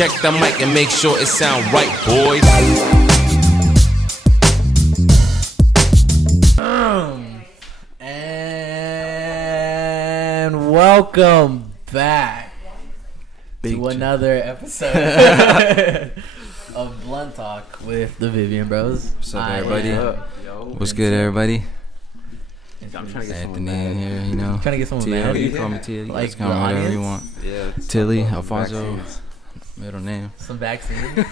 check the mic and make sure it sound right, boys. And welcome back to another episode of Blunt Talk with the Vivian Bros. What's up, everybody? What's good, everybody? I'm trying to get Anthony in here, you know. Trying to get someone Tilly, mad. you call me Tilly. You Like guys call me whatever audience? you want. Yeah, Tilly, Alfonso, middle name. Some vaccines.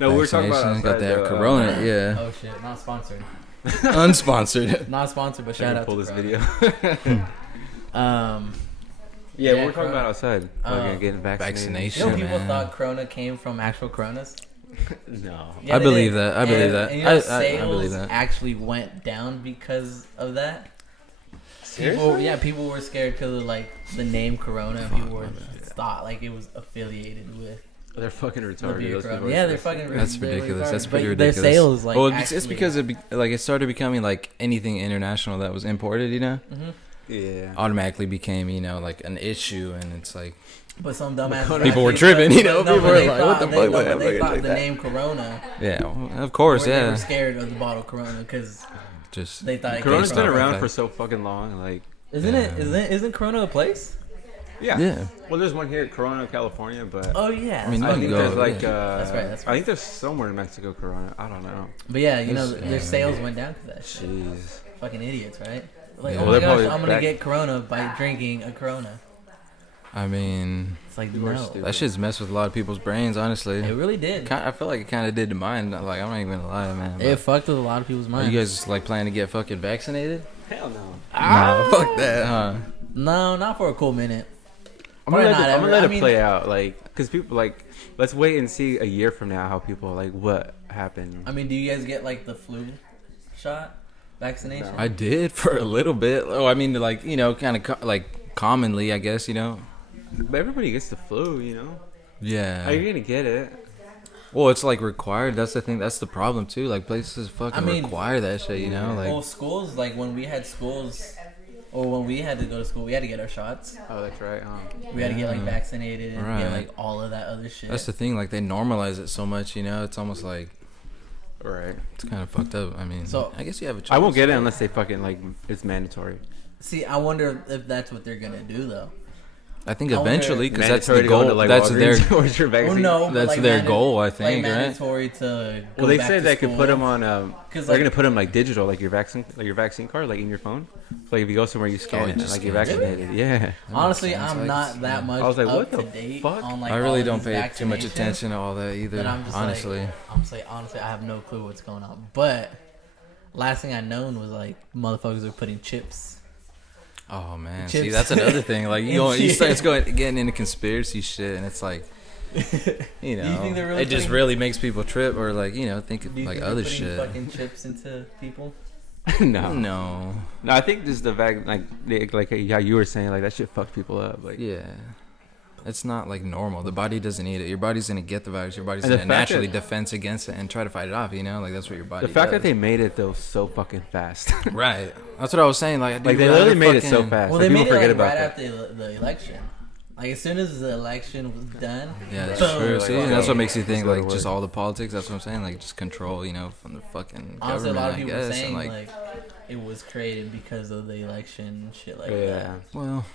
No, we're talking about Vaccinations, got that outside, Corona, yeah. Oh shit, not sponsored. Unsponsored. Not sponsored, but shout out pull to this Corona. video. Yeah, we're talking Corona. about outside. Getting vaccinated. Vaccination. You know, people man. thought Corona came from actual Coronas. No. Yeah, I they believe did. that. I believe that. And, you know, I sales believe that. actually went down because of that. Seriously? People were scared because of like the name Corona. And people were thought like it was affiliated with They're fucking the retarded. beer Those Corona. people are Yeah, they're seriously- fucking. That's they're ridiculous. retarded. That's pretty But ridiculous. Their sales like well, actually, it's because it started becoming like anything international that was imported, you know, Yeah. automatically became, you know, like an issue, and it's like But some dumbass People were actually tripping, thought- you know, no, people but were they like, thought- what the they- fuck, no, why but they am I thought like the that? name Corona. yeah, well, of course, They were yeah. scared of the bottle Corona because Just they thought it Corona's came been from- around for so fucking long. Like, Isn't Corona a place? Yeah. Well, there's one here at Corona, California, but Oh yeah. I mean, I you think can go, there's like yeah. That's right, that's I think there's somewhere in Mexico Corona. I don't know. But yeah, you know, It's- their sales went down because of that shit. Jeez. Fucking idiots, right? Like, Yeah. oh Well, my they're gosh, probably I'm gonna back- get Corona by drinking a Corona. I mean, It's like You are no, stupid. that shit's messed with a lot of people's brains, honestly. it really did. I feel like it kind of did to mine. Like, I'm not even gonna lie, man. It fucked with a lot of people's Are minds. you guys like planning to get fucking vaccinated? Hell no. Nah, fuck that, huh? No, not for a cool minute. I'm gonna Probably let, not I'm gonna ever. let I it mean- play out. Like, because people, like, let's wait and see a year from now how people, like, what happened. I mean, do you guys get like the flu shot vaccination? No. I did for a little bit. Oh, I mean, like, you know, kind of like commonly, I guess, you know. But everybody gets the flu, you know? Yeah. How are you gonna get it? Well, it's like required. That's the thing. That's the problem too. Like places fucking I mean- require that shit. You know, like Well, schools, like when we had schools, or when we had to go to school, we had to get our shots. Oh, that's right. We had to get like Yeah. vaccinated and Right. get like all of that other shit. that's the thing. Like they normalize it so much. You know, it's almost like Right. it's kind of fucked up. I mean, So- I guess you have a choice. I won't get it unless they fucking, like, it's mandatory. See, I wonder if that's what they're gonna do though. I think I wonder- eventually, because that's Mandatory the to go goal. to, like, That's their. Walgreens or your Well, vaccine. no, but, That's like, their goal, I think, like right? mandatory to. Go Well, they back said to they could school. put them on. 'Cause, They're like- gonna put them like digital, like your vaccine card, like in your phone. Like if you go somewhere, you scan Oh, you it, just like you're scan it? vaccinated. Yeah. Honestly, That makes I'm sense. not that much I was like, up what to the date fuck? on like. I all really of don't these pay too much vaccinations, attention to all that either. But I'm just Honestly, honestly, I have no clue what's going on. But last thing I known was like motherfuckers are putting chips. oh man, Chips. see that's another thing. Like you Yeah. start getting into conspiracy shit, and it's like. You know, Do you think they're really it just putting- really makes people trip or like think Do you like think other they're putting shit. fucking chips into people? No. No, I think just the like how you were saying, like that shit fucked people up. Like yeah, it's not like normal. The body doesn't need it. Your body's gonna get the virus. Your body's And the gonna fact naturally that- defense against it and try to fight it off. You know, like that's what your body. the fact does. that they made it though so fucking fast. right. That's what I was saying. Like, Like they literally made it so fast. Well, Like, they people made it forget like about right that. after the election. Like as soon as the election was done. Yeah, that's boom. true. like, See, wow. that's what makes you think That's like the just word. all the politics. That's what I'm saying. Like just control, from the fucking Honestly, a government. lot of I people were guess. saying And like it was created because of the election and shit like Yeah. that. well,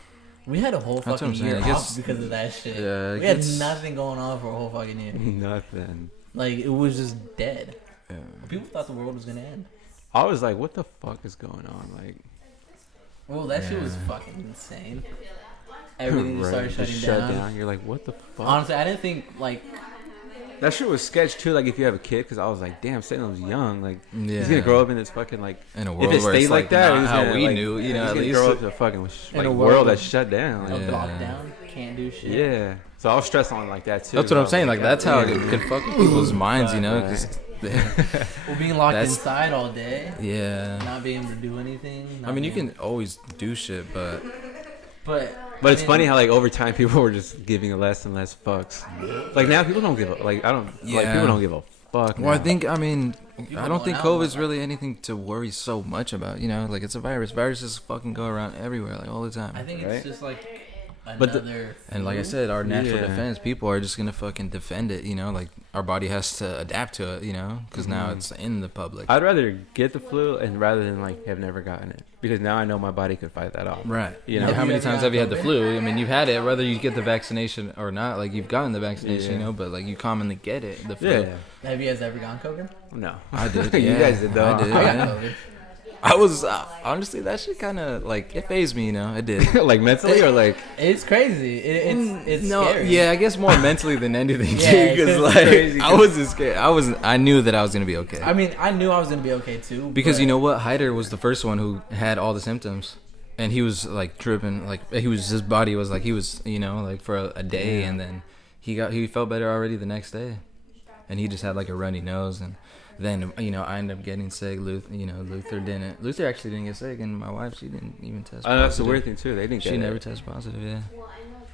We had a whole That's what fucking I'm saying. year It off gets- because of that shit. yeah, it we had gets- nothing going on for a whole fucking year. Nothing. Like it was just dead. yeah. People thought the world was gonna end. I was like, what the fuck is going on? Like Well, that shit was Yeah. fucking insane. Everything just started just shutting shut down. You're like, what the fuck? Honestly, I didn't think like That shit was sketch too. Like if you have a kid, because I was like, damn, Salem's young. Like Yeah. he's gonna grow up in this fucking like. In a If world it where stayed it's like that, not he's how gonna, we like, knew, he's at gonna least. grow up to a fucking In a world world that's shut down. a Like, Yeah. lockdown, can't do shit. yeah. So I was stressed on like that too. That's what I I'm was saying. Like that's how yeah. it could fuck with people's minds, Right. Because Well, being locked That's- inside all day, yeah. not being able to do anything. I mean, you can always do shit, but But But it's funny how like over time people were just giving less and less fucks. Like now people don't give a like like Yeah. people don't give a fuck. well, I now. think I mean People I don't going think out COVID's like- really anything to worry so much about. Like it's a virus. Viruses fucking go around everywhere, like all the time. I think Right? it's just like another. And like I said, our natural Yeah. defense, people are just gonna fucking defend it. You know, like our body has to adapt to it. You know, because now it's in the public. I'd rather get the flu and rather than like have never gotten it because now I know my body could fight that off. Right. You know? How Have many you ever times have you had the gotten flu? I mean, you've had it, whether you get the vaccination or not. Like, you've gotten the vaccination, Yeah. you know, but, like, you commonly get it, the flu. Yeah. Have you guys ever gone COVID? No. I did, You yeah. guys did, though. I did, I yeah. got COVID. I was, honestly, that shit kind of, like, it fazed me, you know, it did. Like mentally or like It's crazy. It's scary. Yeah, I guess more mentally than anything, Yeah, too, because, it's like, crazy. I wasn't scared. I knew that I was going to be okay. I mean, I knew I was gonna be okay too. Because but you know what? Hyder was the first one who had all the symptoms. And he was like tripping, like his body was like, he was, you know, like for a day, and then he felt better already the next day. And he just had like a runny nose, and then, you know, I ended up getting sick. Luther didn't. Luther actually didn't get sick, and my wife, she didn't even test positive. that's the weird thing too. They didn't get She it. never tested positive, yeah.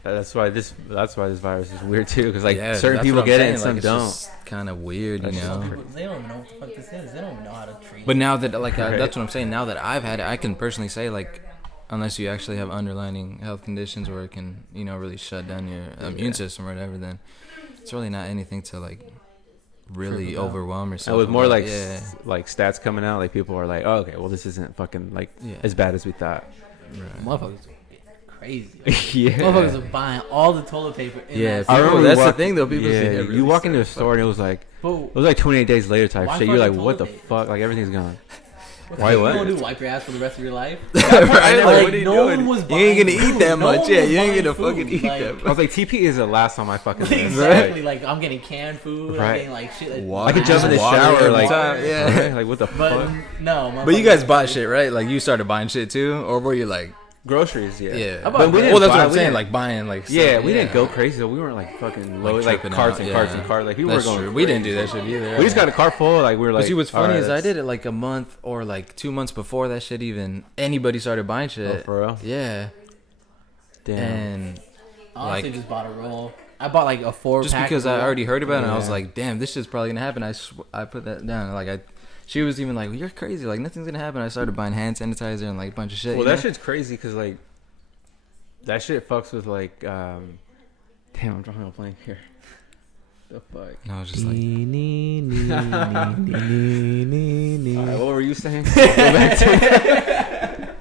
That's why this virus is weird too because like Yeah, certain that's people what I'm get it saying, and some like, it's don't. just kind of weird, you That's just know. crazy. they don't even know what the fuck this is. They don't even know how to treat. But now that, like, Right. that's what I'm saying. Now that I've had it, I can personally say, like, unless you actually have underlying health conditions where it can, you know, really shut down your immune system or whatever, then it's really not anything to, like, really Trip about. overwhelm yourself. And with more about. like Yeah. like stats coming out, like people are like, oh, okay, well this isn't fucking like Yeah. as bad as we thought. Motherfuckers are crazy. Yeah. Motherfuckers are buying all the toilet paper. In Yeah, that I remember store. that's the walk- thing, though. People yeah, say that really you walk into a sucks. store and it was like But 28 days later type Why shit. You're like, fucking what the toilet paper? fuck? Like everything's gone. what Why you what? gonna do? Wipe your ass for the rest of your life? right? Like, Like, what are you no doing? one was You ain't buying gonna eat food. that No much. one Yeah, was you ain't buying gonna food. fucking eat Like, that I much. was like, TP is the last on my fucking list. Exactly. Like I'm getting canned food. I'm Right. getting like shit. Water. I could jump in the Water shower every like, time, yeah. right? Like what the But fuck? no. But you guys motherfuckers- bought shit, right? Like, you started buying shit too? Or were you like, Groceries, yeah. yeah. I bought But we didn't well, that's buy- what I'm we saying, didn't- like, buying, like, Yeah, stuff, we didn't go crazy though. We weren't like fucking loaded, like tripping carts out, and carts and yeah. carts. Like people That's were going. true. We didn't do crazy. that shit either. We just got a car full. Like we were like. But see, what's funny alright, is I let's- did it like a month or like 2 months before that shit even anybody started buying shit. Oh, for real? Yeah. Damn. And Honestly, like- just bought a roll. I bought like a 4 just pack. because I roll. already heard about it, and I was Yeah. like, damn, this shit's probably gonna happen. I put that down. Like, she was even like, you're crazy. Like, nothing's gonna happen. I started buying hand sanitizer and like a bunch of shit. Well, you that know? shit's crazy because like that shit fucks with like. Damn, I'm drawing a blank here. The fuck. And I was just like, Alright, what were you saying? Go back to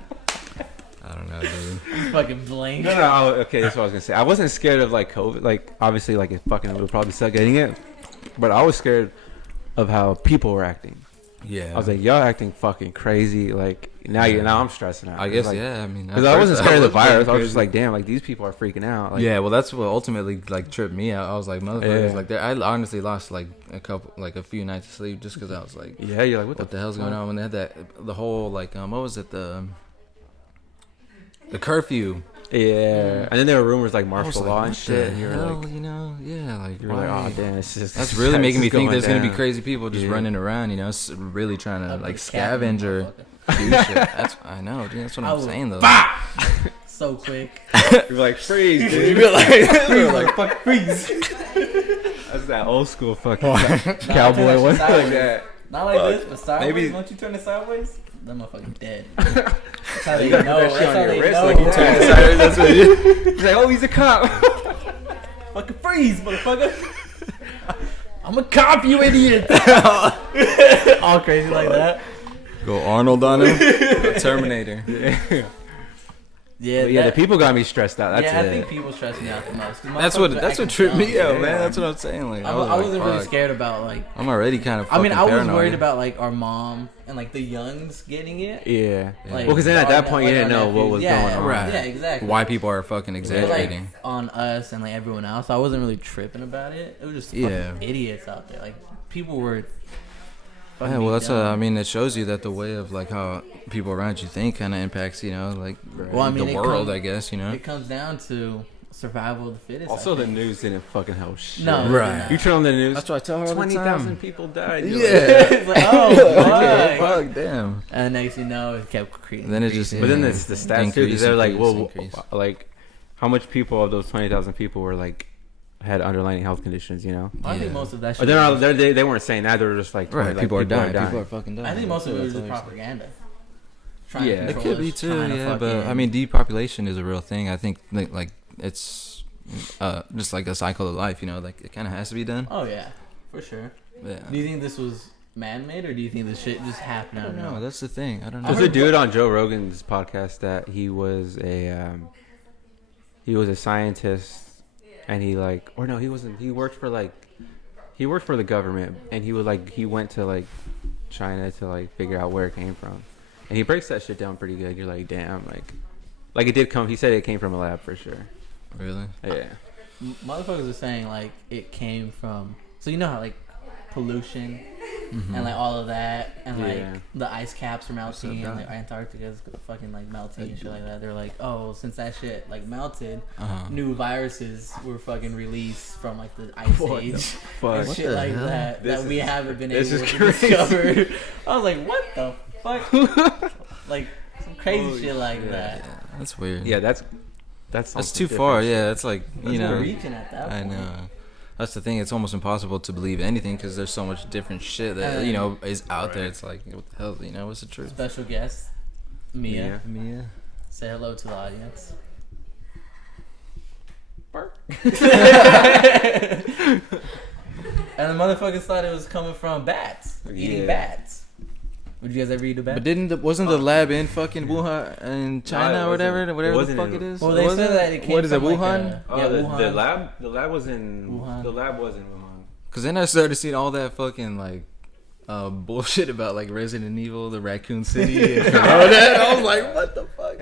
I don't know, dude. Just fucking blank. no, okay, that's what I was gonna say. I wasn't scared of like COVID. Like obviously, like it fucking would probably suck getting it, but I was scared of how people were acting. Yeah. I was like, y'all acting fucking crazy. Like now, now I'm stressing out. I guess, like, yeah. I mean, Because I wasn't scared of the virus. I was just crazy. like, damn, like these people are freaking out. Like, Yeah, well, that's what ultimately like tripped me out. I was like, motherfuckers, Yeah. like, I honestly lost like a few nights of sleep just because I was like, yeah, you're like, what the hell's going on? When they had the whole like, what was it, the curfew? Yeah, and then there were rumors like I was martial like, law what and shit. the And you're hell, like, you know, yeah, like, you're like, why? oh damn, it's just That's really making me think there's gonna be down. crazy people just Yeah. running around, you know, really trying to I'd be like capping, scavenge or motherfucker. do shit. That's I know, dude. That's what I I'm would- saying though. So quick. You're like, freeze, dude. You be like, fuck, freeze. That's that old school fucking Nah, cowboy turn one. that shit Like sideways. that. Not like this, but sideways. Maybe- Once you turn it sideways, that motherfucker dead. That's how they gotta know. put that shit That's on how your they wrist know. like you turn it sideways. That's what you. He's like, oh, he's a cop. Fucking freeze, motherfucker. I'm a cop, you idiot. All crazy like that. go Arnold on him, Terminator. Yeah, But yeah, the that- people got me stressed out. That's yeah, I it. think people stress me out the most. 'cause That's motherfuckers what are that's acting what tripped me dumb. out, man. That's what I'm saying. Like, I was wasn't like, really fuck. scared about like. I'm already kind of. I mean, I was paranoid. worried about like our mom and like the youngs getting it. Yeah. Like, Well, because then at that our- point you like, didn't our know what nephews. was Yeah, going on. Right. Yeah, exactly. why people are fucking But, exaggerating. like, on us and like everyone else, I wasn't really tripping about it. It was just fucking Yeah. idiots out there. Like people were. fucking Yeah, well, being that's dumb. I mean, it shows you that the way of like how people around you think kind of impacts, you know, like Well, I mean, the it world, comes- I guess, you know. It comes down to survival of the fittest. I Also, the think. news didn't fucking help shit. No, Right. You turn on the news. That's what I tell her all the 20,000 time. people died. You're Yeah. It's like, oh, Okay, fuck. fuck, damn. And next you know, it kept creeping. Then it just- But then Yeah. it's the stats too, Increase, because they're like, increase. like, how much people of those 20,000 people were like had underlying health conditions, you know? I think Yeah. most of that. But Shit they're was- not, they weren't saying that. They were just like, Right, like, people are dying. People are fucking dying. I think most of it was That's just all you're propaganda. Trying Yeah. to saying. It control could be us, too, trying to yeah. But fucking- I mean, depopulation is a real thing. I think like it's just like a cycle of life, you know, like it kind of has to be done. Oh yeah, for sure. Yeah. Do you think this was man-made, or do you think this shit just happened? I don't know. That's the thing. I don't know. There's a dude on Joe Rogan's podcast that he was a scientist, and he like, or no, he wasn't. He worked for the government, and he went to like China to like figure out where it came from, and he breaks that shit down pretty good. You're like, damn, like it did come. He said it came from a lab for sure. Really? Yeah. Motherfuckers are saying like it came from. So you know how like pollution and like all of that, and like the ice caps are melting, and like Antarctica is fucking like melting and shit like that. They're like, oh, since that shit like melted, new viruses were fucking released from like the ice age and shit like that that we haven't been able to discover. I was like, what the fuck? Like some crazy shit like that. Yeah, that's weird. Yeah, that's too far. Yeah, that's like you know. Reaching at that point. I know. That's the thing. It's almost impossible to believe anything because there's so much different shit that you know is out there. It's like, what the hell? You know, what's the truth? Special guest, Mia. Mia. Say hello to the audience. And the motherfuckers thought it was coming from bats, eating bats. Would you guys ever eat a bat? But wasn't the lab in fucking Wuhan in China or whatever the fuck it is? Well, they said that it came what is it, from Wuhan? Wuhan. The lab was in Wuhan. The lab was in Wuhan. Cause then I started seeing all that fucking like bullshit about like Resident Evil, the Raccoon City, and all that. I was like, what the fuck?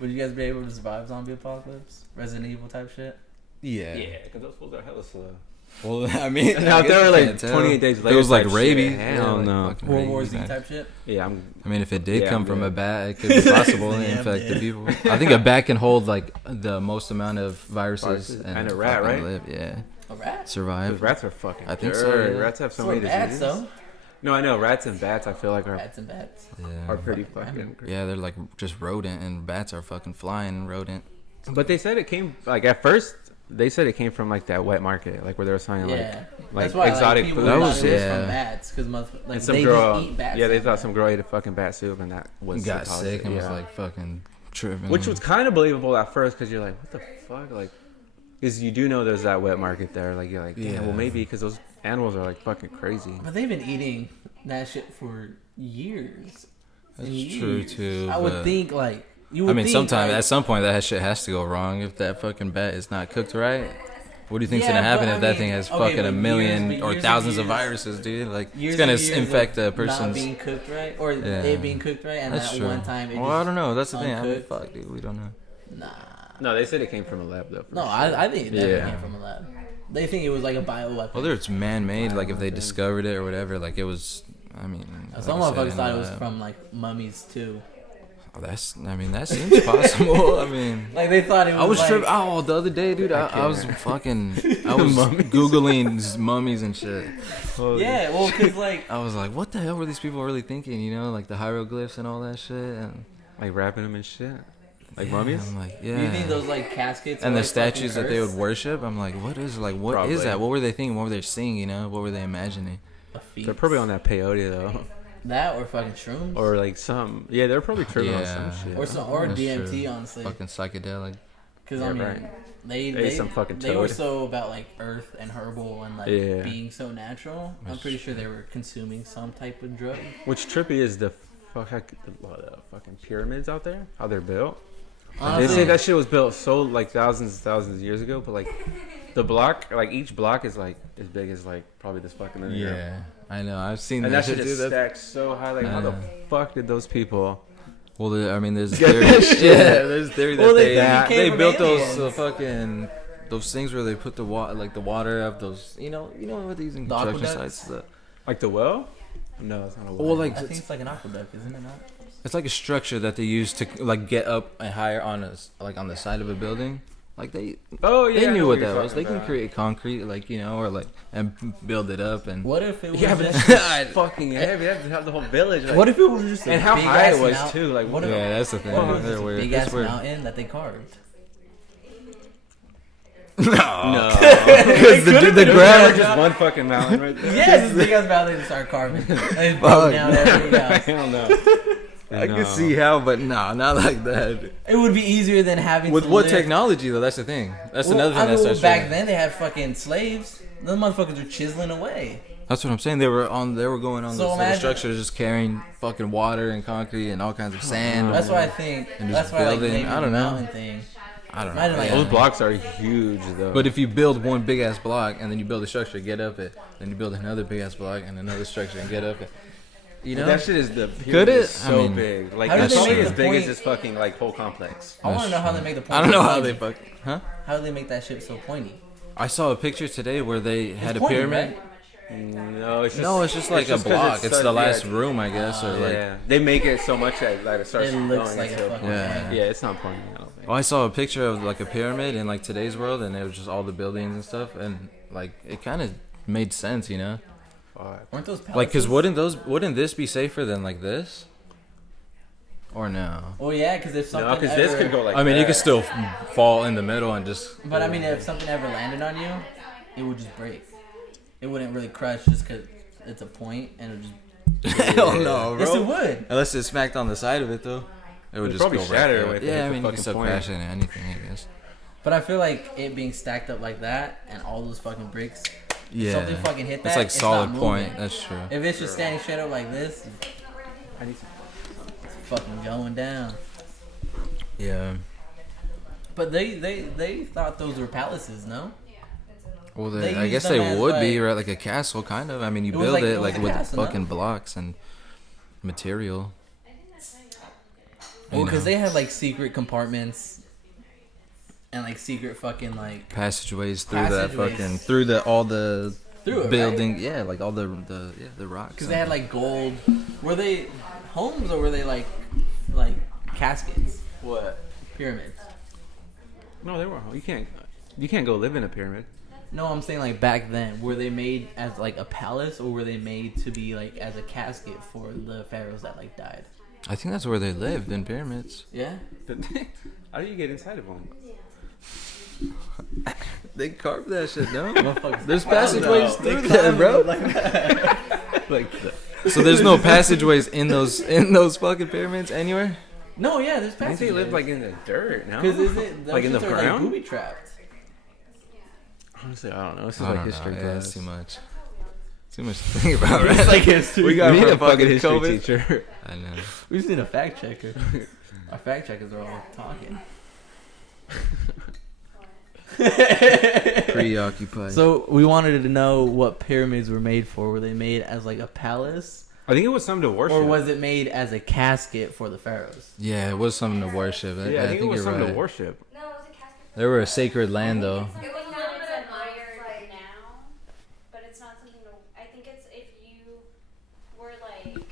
Would you guys be able to survive zombie apocalypse? Resident Evil type shit? Yeah. Yeah, because those fools are hella slow. Well, I mean, and out there like 28 days later, it was like type rabies. Shit. Hell no. World War Z type shit? Yeah, I mean, if it did come from a bat, it could be possible to infect the people. I think a bat can hold like the most amount of viruses and a rat, right? Live. Yeah. A rat? Survive. Rats are fucking. I think so. Yeah. Rats have so many diseases. Though. No, I know rats and bats. I feel like are Yeah. pretty fucking. Yeah, they're like just rodent, and bats are fucking flying rodent. But they said it came like at first. They said it came from like that wet market, like where they were selling like why, exotic like, food. That was from bats because like some they girl, just eat bats. yeah, they thought some girl ate a fucking bat soup and that was Got sick and was like fucking tripping. Which was kind of believable at first because you're like, what the fuck, like, because you do know there's that wet market there. Like you're like, yeah, well maybe because those animals are like fucking crazy. But they've been eating that shit for years. That's true too. I would think like. At some point that shit has to go wrong if that fucking bat is not cooked right. What do you think's gonna happen if that thing has fucking a million or thousands of viruses, dude? Like it's gonna infect a person's. Not being cooked right, or it being cooked right, and that's that true. one time. Well, I don't know. That's the thing. I mean, fuck, dude. We don't know. Nah. No, they said it came from a lab though. No, I think it definitely came from a lab. They think it was like a bioweapon. Whether it's man-made, like if they discovered it or whatever, like it was. I mean, some motherfuckers thought it was from like mummies too. Oh, that seems possible. I mean, like they thought it was. I was like, tripping. Oh, the other day, dude, I was googling mummies and shit. Yeah, well, cause like I was like, what the hell were these people really thinking? You know, like the hieroglyphs and all that shit, and like wrapping them and shit, like mummies. I'm like, do you think those like caskets and are, the like, statues that they would cursed? worship? I'm like, what is Probably. that? What were they thinking? What were they seeing? You know, what were they imagining? They're probably on that peyote though. That or fucking shrooms. Or like some, they're probably tripping on some shit. Or That's DMT, true. honestly. Fucking psychedelic. Because Yeah, I mean, right. they some fucking they were toad. so about like earth and herbal and like being so natural. I'm pretty sure they were consuming some type of drug. What's trippy is the fucking pyramids out there, how they're built. Honestly, They say that shit was built so like thousands of years ago, but like the block, like each block is like as big as like probably this fucking living room. Yeah, I know. I've seen And that shit too. just stacks so high. Like, how the fuck did those people? Well, there's theory. There's theory that they built aliens. those fucking those things where they put the water of those. You know what these in construction aqueducts? sites. Like the well? No, it's not a well. Well, like I think it's like an aqueduct, isn't it not? it's like a structure that they use to like get up and higher on on the side of a building. Like they knew what that was. They can create concrete, like or like and build it up and. What if it was Yeah, but just it's fucking heavy. You have to have the whole village. Like, what if it was just a and how big high ass it was mountain? too? Like, What if, Yeah, that's the thing. what if it was They're just a weird. big That's ass weird. mountain that they carved? No. Because the ground just one fucking mountain right there. Yes, big ass mountain they start carving. They broke down everything else. Hell no. I can see how, but no, not like that. It would be easier than having With to what live. technology though? That's the thing. That's another thing that's so back then they had fucking slaves. Those motherfuckers were chiseling away. That's what I'm saying. They were going on So the structures, just carrying fucking water and concrete and all kinds of sand. That's why I think. And That's just why I like building. maybe I don't the know. mountain thing. I don't know. Imagine, like, Those blocks are huge though. But if you build one big ass block and then you build a structure, get up it, then you build another big ass block and another structure and get up it. You know, that shit is the Could it? so I mean, big. Like how do it's they probably make as the big as point- this fucking like whole complex. I want to know how they make the point. I don't know how pointy. they fuck. Huh? How do they make that shit so pointy? I saw a picture today where they had a pointy, pyramid. right? No, it's just No, it's just like a 'cause block. It's such- the last room, I guess, or like. yeah, they make it so much that like it starts It looks going like into a fucking Yeah. yeah, it's not pointy. I don't think. Well, I saw a picture of like a pyramid in like today's world, and it was just all the buildings and stuff, and like it kind of made sense, you know? Weren't those palaces? Like, cause wouldn't this be safer than like this? Or no? Oh yeah, because if something. No, because ever, this could go like. I mean, you that. could still fall in the middle and just. But I mean, if something ever landed on you, it would just break. It wouldn't really crush just because it's a point, and it would just. Hell no, bro. Yes, it would. Unless it smacked on the side of it, though. It would It'd just probably go shatter right away through from it. Yeah, the I mean, you can fucking still point. crash into anything, I guess. But I feel like it being stacked up like that, and all those fucking bricks. Yeah. Something fucking hit that. It's like not solid moving. point. That's true. If it's just standing straight up like this, I need some- it's fucking going down. Yeah. But they thought those were palaces, no? Well, They I use guess them they as, would be like- right, like a castle, kind of. I mean, you It was build like- it it was like a with castle, no? fucking blocks and material. Well, You because know. they had like secret compartments and like secret fucking like Passageways through that Passageways. fucking through all the through it, building. Yeah, like all the rocks. because they had like gold. Were they homes or were they like caskets? What? Pyramids? No, they were. You can't go live in a pyramid. No, I'm saying like back then. Were they made as like a palace or were they made to be like as a casket for the pharaohs that like died? I think that's where they lived, in pyramids. Yeah. How do you get inside of one? They carved that shit, no? Motherfuckers- There's I don't passageways know. through They there, climbed bro. like that. Like So there's no passageways in those fucking pyramids anywhere. No, yeah, there's I think passages. they live like in the dirt. No, because is it like in the like ground? booby trapped? Honestly, I don't know. This is I like don't history know. Yeah, class. it's too much. Too much to think about, right? It's like history. We got We need for a fucking history COVID. teacher. I know. We just need a fact checker. Our fact checkers are all talking. Preoccupied. So we wanted to know what pyramids were made for. Were they made as like a palace, I think it was something to worship. or was it made as a casket for the pharaohs? Yeah, it was something to worship. Yeah, I think it was you're something right. to worship. No, it was a casket. They were a sacred land, though. It was not admired now, but it's not something to. I think it's if you were like.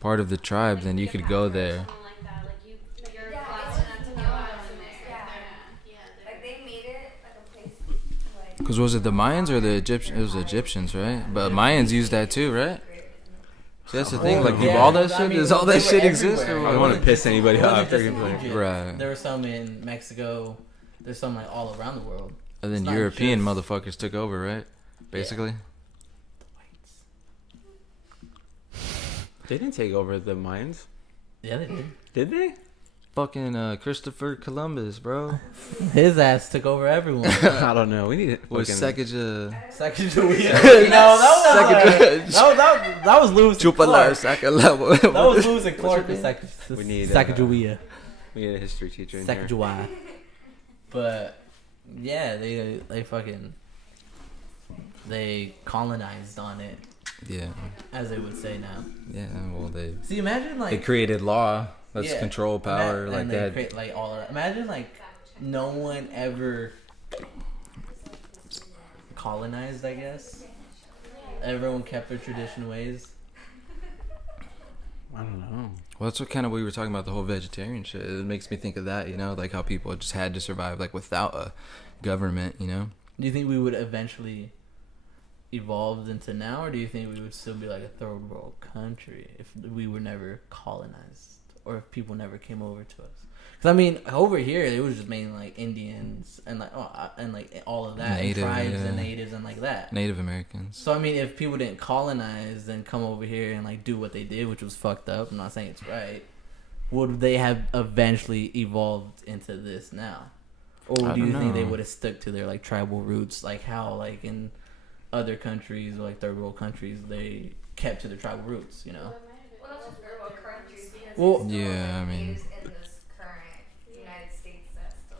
Part of the tribe, then you could go there. Something like that, like you're blessed enough to go out in there. Like they made it like a place like Cause was it the Mayans or the Egyptians? It was the Egyptians, right? But Mayans used that too, right? See, that's the thing. Like, Yeah, all that I shit. mean, Does all they that were shit exist? everywhere. Or I don't what? want to piss anybody It wasn't off. just in Freaking Egypt. Right. There were some in Mexico. There's some like all around the world. And then It's not European just- motherfuckers took over, right? Basically. They didn't take over the mines, Yeah, they did. did they? Fucking Christopher Columbus, bro. His ass took over everyone. I don't know. We need it. Was fucking- Sacagawea. Sacagawea. No, that was Lewis and Chupala, Clark. Sacalabo. That was Lewis and Clark. We need, Sacagawea. We need a history teacher in here. Sacagawea. But yeah, they colonized on it, Yeah. as they would say now. Yeah. Well, they See, imagine like created law. Let's yeah, control power and like they that. create like all of that. Imagine like no one ever colonized. I guess everyone kept their traditional ways. I don't know. Well, that's what kind of we were talking about, the whole vegetarian shit. It makes me think of that, you know, like how people just had to survive like without a government, you know. Do you think we would eventually evolve into now, or do you think we would still be like a third world country if we were never colonized, or if people never came over to us? Because I mean, over here it was just mainly like Indians and like all of that, Native, and tribes yeah. and natives and like that. Native Americans. So I mean, if people didn't colonize and come over here and like do what they did, which was fucked up, I'm not saying it's right. Would they have eventually evolved into this now, or I do you don't think they know. would have stuck to their like tribal roots, like how like in other countries, like third world countries, they kept to their tribal roots? You know. Well, not just third world countries, because Well, there's still yeah, I mean- natives in this current United States that still,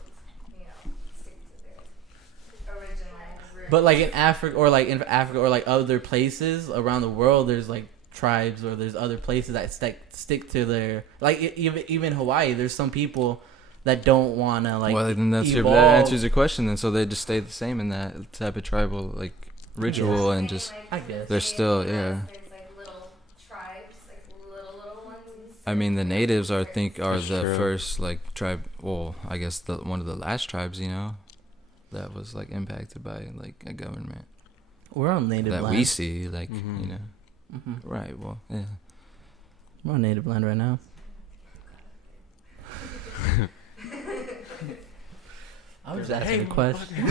stick to their original roots. But like in Africa or like other places around the world, there's like tribes or there's other places that stick to their like even Hawaii. There's some people that don't want to like. Well, then that evolve. answers your question. Then so they just stay the same in that type of tribal like ritual and just. I guess. They're still yeah. There's like little tribes, like little ones. I mean, the natives are That's the true. first like tribe. Well, I guess one of the last tribes, you know, that was like impacted by like a government We're on native that land. we see, like Mhm. you know. Mm-hmm. Right. Well, yeah. We're on native land right now. I was just asking a question.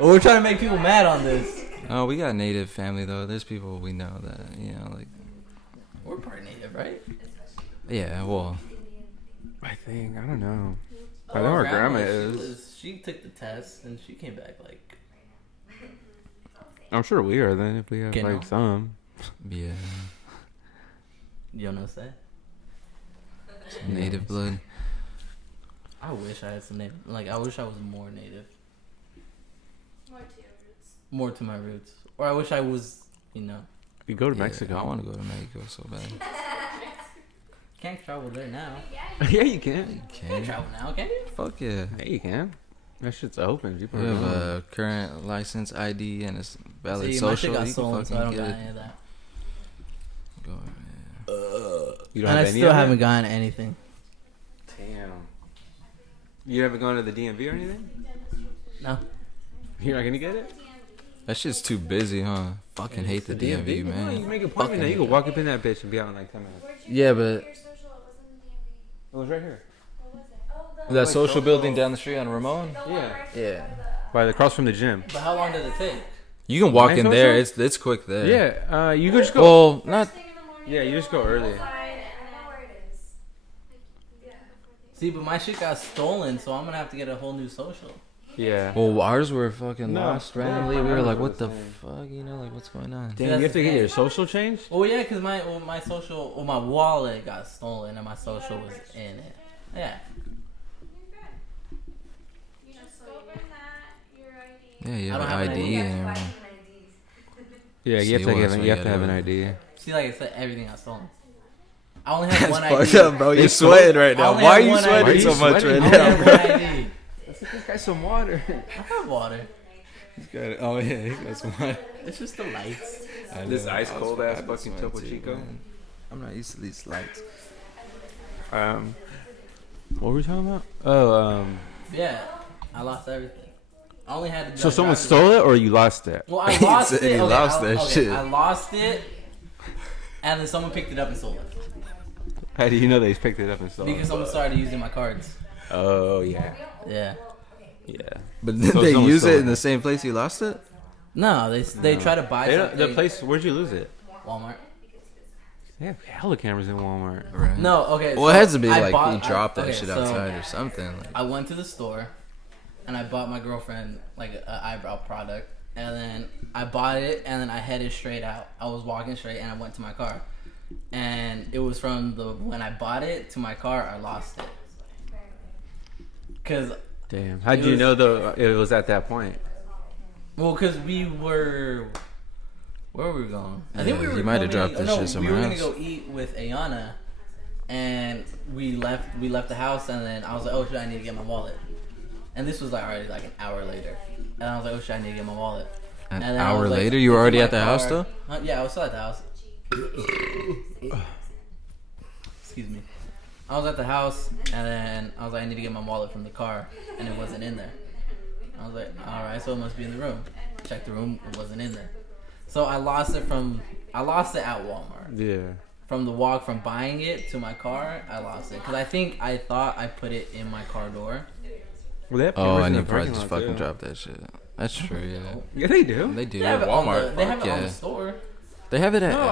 We're trying to make people mad on this. Oh, we got native family though. There's people we know that you know, like We're part native, right? yeah. Well, I think, I don't know. Oh, I know our grandma she is. She took the test and she came back like. I'm sure we are then if we have Okay, like no. some. yeah. You don't know that? Native blood. I wish I had some native. Like I wish I was more native, More to your roots. more to my roots, or I wish I was. You know, We go to Yeah, Mexico. I want to go to Mexico so bad. can't travel there now. Yeah, you can. You Can't can. travel now, can you? Fuck yeah. Yeah, you can. That shit's open. People You are have going. a current license ID and a valid See, my social. shit got You stolen, can so I fucking don't get got it. any of that. Go, yeah. You don't And I have any still of it? haven't gotten anything. Damn. You haven't gone to the DMV or anything? No. You're not gonna get it? That shit's too busy, huh? Fucking hate the DMV, No, man. you can make an appointment Fucking now. You hate can walk up in that bitch and be out in like 10 minutes. Where'd you Yeah, get but- your social? It wasn't in the DMV. It was right here. What was it? Oh, the That Like social social- building down the street on Ramon. the one Yeah. right Yeah. By the cross from the gym. But how long does it take? You can walk My in there. social? It's quick there. Yeah, you could just go. Well, not. thing in the morning. Yeah, you just go early. I know where it is. Yeah. See, but my shit got stolen, so I'm gonna have to get a whole new social. Yeah. Well, ours were fucking No. lost randomly. No, We were ours like, were "What the the same. fuck?" You know, like, what's going on? Damn, you have that's to the get your thing. social changed? Oh yeah, cause my social, my wallet got stolen and my social was in it. Yeah. You just go bring that, your ID. Yeah, you I have don't an have an ID ID. and Buy everything. some IDs. Yeah, See, you have to well, have, that's an, what you you have to have an gotta ID. See, like I said, everything got stolen. I only have one Fucked ID. up, bro. You're It's so- sweating right I now. only Why are have you one ID. sweating Why are so you much sweating? right I only now? have one ID. Let's get this guy some water. I have water. Oh yeah, he got some water. It's just the lights. This ice cold ass fucking Topo Chico. I'm not used to these lights. What were we talking about? Oh, Yeah, I lost everything. I only had to. so someone stole it or you lost it? Well, I He lost said it. he Okay, lost that shit. I lost it, and then someone picked it up and sold it How do you know they picked it up and stole because it? someone started using my cards. Oh yeah, Yeah. yeah. But did So they someone use stole it it. in the same place you lost it? No, they try to buy They something. don't- the place. Where'd you lose it? Walmart. They have hella cameras in Walmart. Right. No, okay. Well, it so has to be I like bought- you dropped that okay, shit so outside or something. Like, I went to the store, and I bought my girlfriend like an eyebrow product, and then I bought it, and then I headed straight out. I was walking straight, and I went to my car, and it was from the when I bought it to my car, I lost it. Cause Damn. How'd It you was- know though it was at that point? we were. Where were we going? I think Yeah, we were. you might have coming- dropped this no, shit we somewhere were else. gonna go eat with Ayana, and we left the house, and then I was like, "Oh shit, I need to get my wallet." And this was like already like an hour later, and I was like, "Oh shit, I need to get my wallet." an And then I hour was like, later, you were it's in already my at the house car. though. Yeah, I was still at the house. Excuse me. I was at the house, and then I was like, I need to get my wallet from the car, and it wasn't in there. I was like, all right, so it must be in the room. Checked the room, it wasn't in there. So I lost it at Walmart. Yeah. from the walk from buying it to my car, I lost it because I thought I put it in my car door. Well, they have Oh, cameras in and the you probably parking just lot, fucking too. dropped that shit. That's true, yeah. Yeah, they do. They do. They have it Walmart. they have fuck it on yeah. the store. They have it at. No,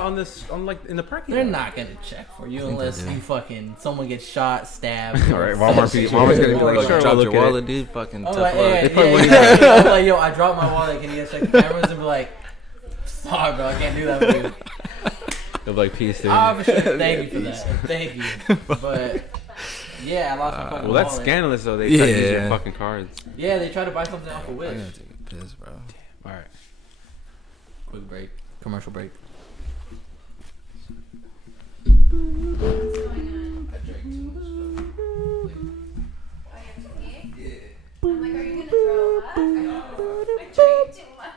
on like in the parking They're lot. not gonna check for you think they unless do. you fucking someone gets shot, stabbed. All right, Walmart's gonna be like, Like, sure, drop we'll your look at wallet, dude. Fucking I'm tough like, luck. yeah, They probably yeah, wouldn't exactly. I'm like, yo, I dropped my wallet. Can you guys check the cameras? And be like, sorry, bro, I can't do that for you. They'll be like, peace, dude. I for sure thank you for that. Thank you. But yeah, I lost my fucking Well, that's wallet. scandalous though. They tried to use your Yeah. fucking cards. Yeah, they tried to buy something off of I'm Wish. gonna take a piss, bro. All right. Quick break. Commercial break. What's going on? I drank too much stuff. Oh, you have to pee? Yeah. I'm like, are you gonna throw up? I drank too much.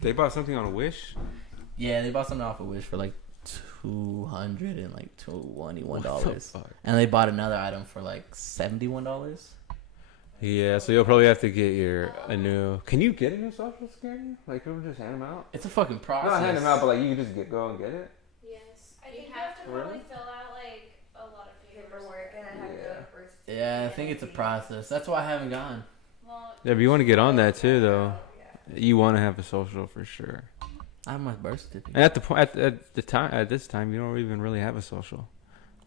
They bought something on Wish. Yeah, they bought something off of Wish for like $200 and like $21, fuck? and they bought another item for like $71. Yeah, so you'll probably have to get a new. Can you get a new social security? Like, you just hand them out? It's a fucking process. Not hand them out, but like you can just go and get it. Yes. I think you have to probably fill out like a lot of Paperwork and then have to go to birth certificate. Yeah, I think it's a process. That's why I haven't gone. Well, Yeah, but you want to get on that too, though. You want to have a social for sure. I have my birth certificate. And at the point, at this time, you don't even really have a social.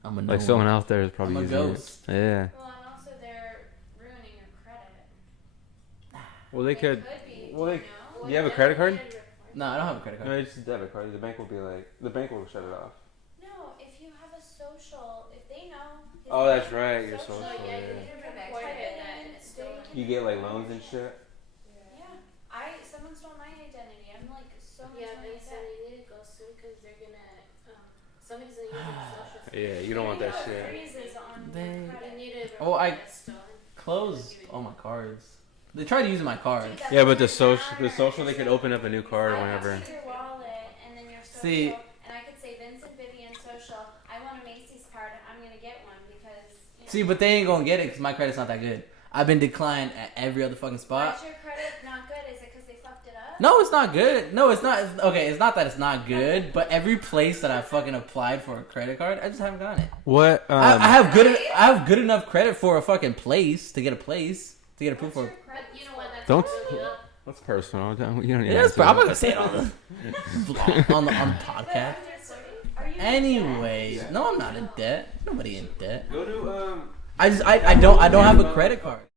I'm a Like no someone one. else there is probably I'm a using it. ghost. Yeah. well, and also they're ruining your credit. Well, they It could. be. Well, do they. you know? Do you have a credit card? No, I don't have a credit card. No, it's just a debit card. The bank will be like, the bank will shut it off. No, if you have a social, if they know. his Oh, that's bank right, your social, social, yeah, yeah. you can report it, and it's still. You get like loans and shit. Yeah, someone stole my identity. I'm like so much Yeah, money Vincent, debt. you need to go soon because they're gonna. Somebody's gonna use your social security. Yeah, you don't want that shit. Freezes on They- your You credit. need to. Oh, I report it still. closed all my cards. They tried using my card. Dude, that Yeah, but the doesn't social, matter. they could open up a new card I whenever. have your wallet and then your social, See- and I could say Vincent Vivian social. I want a Macy's card. I'm gonna get one because. You know, See, but they ain't gonna get it because my credit's not that good. I've been declined at every other fucking spot. why's your credit not good? Is it because they fucked it up? No, it's not good. No, it's not. Okay, it's not that it's not good, but every place that I fucking applied for a credit card, I just haven't gotten it. What? I have good enough credit for a fucking place to get a place to get approved What's for. your credit You know what? That's Don't. really up. That's personal. You don't need Yeah, to I'm not answer gonna say it on the vlog, on the podcast. Are you? Anyways, no, I'm not in debt. Nobody in debt. that. Go to I don't have a credit card.